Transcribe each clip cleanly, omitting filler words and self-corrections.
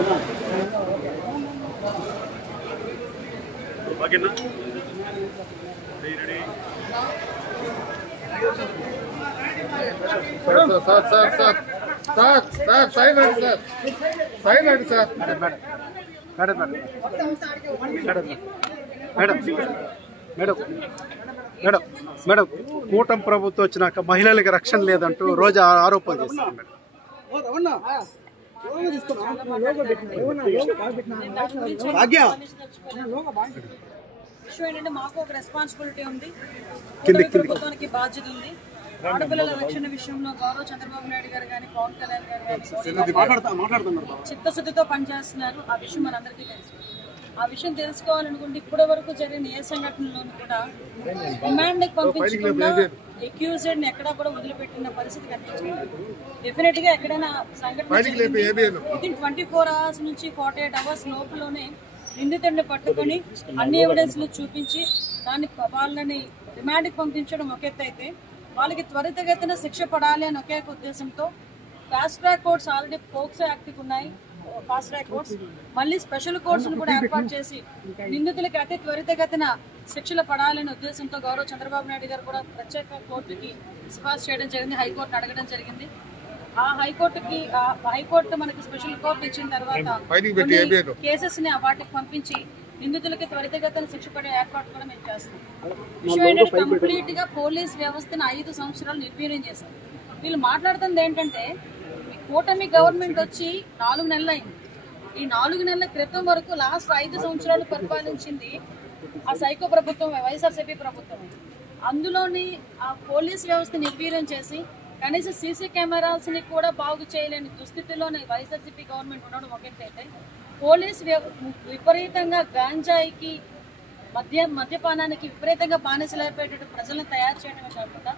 Madam కూటమి ప్రభుత్వం వచ్చినాక మహిళలకు రక్షణ లేదంటూ రోజా ఆరోపణలు చేస్తారు ఏంటంటే మాకు ఒక రెస్పాన్సిబిలిటీ ఉంది, ప్రభుత్వానికి బాధ్యత ఉంది. ఆడపిల్లల రక్షణ విషయంలో గౌరవ చంద్రబాబు నాయుడు గారు కానీ పవన్ కళ్యాణ్ గారు కానీ చిత్తశుద్ధితో పనిచేస్తున్నారు. ఆ విషయం మనందరికీ తెలుసు. ఆ విషయం తెలుసుకోవాలనుకుంటే ఇప్పటి వరకు జరిగిన ఏ సంఘటనలోనూ కూడా రిమాండ్ పంపించకుండా అక్యూజ్డ్ ని ఎక్కడా కూడా వదిలిపెట్టిన పరిస్థితి కనిపించింది. డెఫినెట్ గా ఎక్కడైనా సంఘటన వితిన్ 24 hours నుంచి 48 hours లోపలనే నిందితుడిని పట్టుకొని అన్ని ఎవిడెన్స్ చూపించి వాళ్ళని రిమాండ్ పంపించడం ఒక ఎత్తు అయితే, వాళ్ళకి త్వరితగతిన శిక్ష పడాలి అని ఒకే ఉద్దేశంతో fast track courts already POCSO act ఉన్నాయి, ఫాస్ట్ ట్రాక్ కోర్ట్స్ మళ్ళీ స్పెషల్ కోర్ట్స్ కూడా ఏర్పాటు చేసి నిందితులకి అతి త్వరితగతిన శిక్షలు పడాలనే ఉద్దేశంతో గౌరవ చంద్రబాబు నాయుడు గారు కూడా ప్రత్యేక కోర్టుకి సిఫార్సు చేయడం జరిగింది, హైకోర్టును అడగడం జరిగింది. ఆ హైకోర్టు మనకి స్పెషల్ కోర్టు ఇచ్చిన తర్వాత కేసెస్ ని వాటికి పంపించి నిందితులకి త్వరితగతిన శిక్ష పడే ఏర్పాటు కూడా మేము చేస్తాం. విషయం ఏంటంటే కంప్లీట్ గా పోలీస్ వ్యవస్థను 5 సంవత్సరాలు నిర్వీర్యం చేశారు. వీళ్ళు మాట్లాడుతుంది ఏంటంటే కూటమి గవర్నమెంట్ వచ్చి 4 నెలలు అయింది. ఈ 4 నెలల క్రితం వరకు లాస్ట్ 5 సంవత్సరాలు పరిపాలించింది ఆ సైకో ప్రభుత్వం, వైఎస్ఆర్సీపీ ప్రభుత్వం. అందులోని ఆ పోలీస్ వ్యవస్థ నిర్వీర్యం చేసి కనీసం సీసీ కెమెరాస్ ని కూడా బాగు చేయలేని దుస్థితిలోనే వైఎస్ఆర్సీపీ గవర్నమెంట్ ఉండడం ఒకటైతే, పోలీస్ విపరీతంగా గాంజాయికి మద్యపానానికి విపరీతంగా బానిసలైపోయేటట్టు ప్రజలను తయారు చేయడమే కాకుండా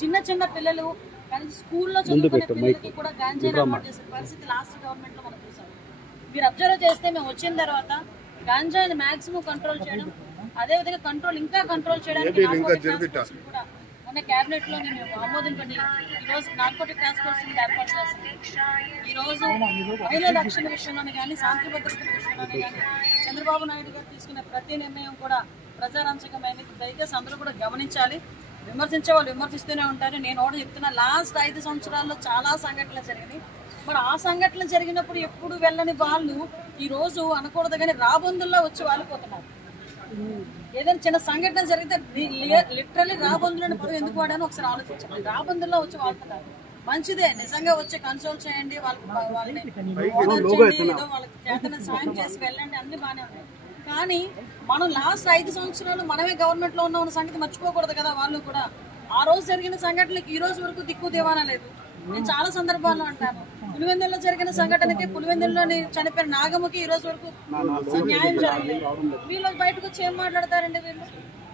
చిన్న చిన్న పిల్లలు కనీసం స్కూల్లో చదువుకునే పిల్లలకి కూడా గాంజాయి అలవాటు చేసే పరిస్థితి లాస్ట్ గవర్నమెంట్ లో మనం చూసాం. మీరు అబ్జర్వ్ చేస్తే మేము వచ్చిన తర్వాత గాంజాయిని మాక్సిమం కంట్రోల్ చేయడం, అదేవిధంగా ఇంకా కంట్రోల్ చేయడానికి కూడా మొన్న కేబినెట్ లో మేము ఆమోదింపండి ఈరోజు నార్కోటిక్ టాస్క్ ఫోర్స్ ఏర్పాటు చేస్తున్నాం. ఈ రోజు మహిళల రక్షణ విషయంలోనే కానీ శాంతి భద్రతల విషయంలోనే కానీ చంద్రబాబు నాయుడు గారు తీసుకునే ప్రతి నిర్ణయం కూడా ప్రజారంజకమైనది. దయచేసి అందరూ కూడా గమనించాలి. విమర్శించే వాళ్ళు విమర్శిస్తూనే ఉంటారు. నేను కూడా చెప్తున్నా, లాస్ట్ 5 సంవత్సరాల్లో చాలా సంఘటనలు జరిగినాయి. మరి ఆ సంఘటనలు జరిగినప్పుడు ఎప్పుడు వెళ్ళని వాళ్ళు ఈ రోజు అనకూడదు కానీ రాబందుల్లో వచ్చి వాలిపోతున్నారు. ఏదైనా చిన్న సంఘటన జరిగితే లిటరల్లీ రాబందులని పదవి ఎందుకు వాడానో ఒకసారి ఆలోచించాలి. రాబందుల్లో వచ్చి వాడుతున్నారు. మంచిదే, నిజంగా వచ్చి కన్సోల్ చేయండి, వాళ్ళని ఏదో వాళ్ళకి చేతన సాయం చేసి వెళ్ళండి, అన్ని బాగానే ఉన్నాయి. కానీ మనం లాస్ట్ 5 సంవత్సరాలు మనమే గవర్నమెంట్ లో ఉన్న సంగతి మర్చిపోకూడదు కదా. వాళ్ళు కూడా ఆ రోజు జరిగిన సంఘటనలకు ఈ రోజు వరకు దిక్కు దివానా లేదు. నేను చాలా సందర్భాల్లో అంటాను, పులివెందుల్లో జరిగిన సంఘటనకి పులివెందుల్లోని చనిపోయిన నాగమ్మకి ఈ రోజు వరకు న్యాయం జరగలేదు. వీళ్ళు బయటకు వచ్చి ఏం మాట్లాడతారండి వీళ్ళు?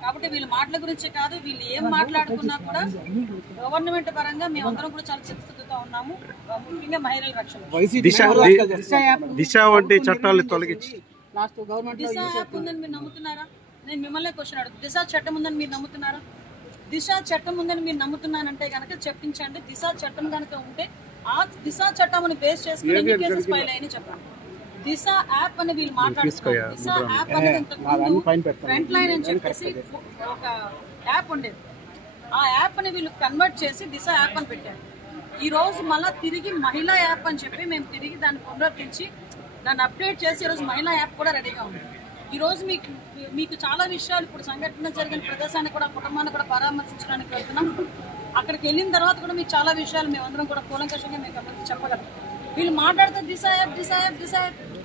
కాబట్టి వీళ్ళ మాటల గురించి కాదు, వీళ్ళు ఏం మాట్లాడుకున్నా కూడా గవర్నమెంట్ పరంగా మేమందరం కూడా చాలా చిత్తశుద్ధితో ఉన్నాము. ముఖ్యంగా మహిళల రక్షణ దిశ వంటి చట్టాలు తొలగించి దిశ యాప్ ఉందని మీరు నమ్ముతున్నారా? నేను మిమ్మల్ని క్వశ్చన్ అడుగు, దిశ చట్టం ఉందని మీరు నమ్ముతున్నారా? దిశ చట్టం ఉందని మీరు నమ్ముతున్నానంటే కనుక చెప్పించండి. దిశ చట్టం కనుక ఉంటే ఆ దిశ చట్టం బేస్ చేసుకుని ఎన్ని కేసెస్ ఫైల్ అయ్యని చెప్పండి. దిశ యాప్ అని వీళ్ళు మాట్లాడుతున్నారు. దిశ యాప్ అనేది ఇంతకుముందు ఫ్రంట్ లైన్ అని చెప్పేసి ఒక యాప్ ఉండేది. ఆ యాప్ అని వీళ్ళు కన్వర్ట్ చేసి దిశ యాప్ అని పెట్టారు. ఈ రోజు మళ్ళా తిరిగి మహిళా యాప్ అని చెప్పి మేము తిరిగి దాన్ని పునరుద్ధరించి దాన్ని అప్డేట్ చేసి ఈరోజు మహిళా యాప్ కూడా రెడీగా ఉంది. ఈ రోజు మీకు చాలా విషయాలు, ఇప్పుడు సంఘటన జరిగిన ప్రదేశాన్ని కూడా కుటుంబాన్ని కూడా పరామర్శించడానికి వెళ్తున్నాం. అక్కడికి వెళ్ళిన తర్వాత కూడా మీకు చాలా విషయాలు మేమందరం కూడా కూలంకషంగా మీకు చెప్పగలం. వీళ్ళు మాట్లాడితే దిశ యాప్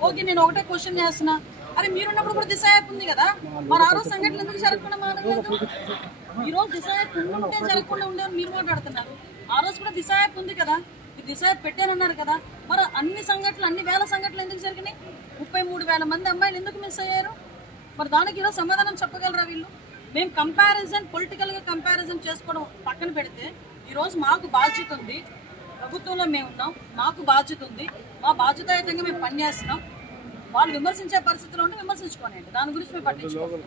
ఓకే. నేను ఒకటే క్వశ్చన్ చేస్తున్నా, అరే మీరున్నప్పుడు కూడా దిశ యాప్ ఉంది కదా, మరి ఆ రోజు సంఘటనలు ఎందుకు జరగకుండా మాట్లాడలేదు? ఈ రోజు దిశ యాప్ ఉంటే జరగకుండా ఉండేవని మీరు మాట్లాడుతున్నారు. ఆ రోజు కూడా దిశ యాప్ ఉంది కదా, దిశ యాప్ పెట్టానన్నారు కదా, మరి అన్ని సంఘటనలు, అన్ని వేల సంఘటనలు ఎందుకు జరిగినాయి? 33,000 మంది అమ్మాయిలు ఎందుకు మిస్ అయ్యారు? మరి దానికి ఈరోజు సమాధానం చెప్పగలరా వీళ్ళు? మేము పొలిటికల్ గా కంపారిజన్ చేసుకోవడం పక్కన పెడితే ఈ రోజు మాకు బాధ్యత ఉంది. ప్రభుత్వంలో మేము ఉన్నాం, మాకు బాధ్యత ఉంది. మా బాధ్యతాయుతంగా మేము పనిచేస్తున్నాం. వాళ్ళు విమర్శించే పరిస్థితిలో ఉంటే విమర్శించుకోనండి, దాని గురించి మేము పట్టించుకోవాలి.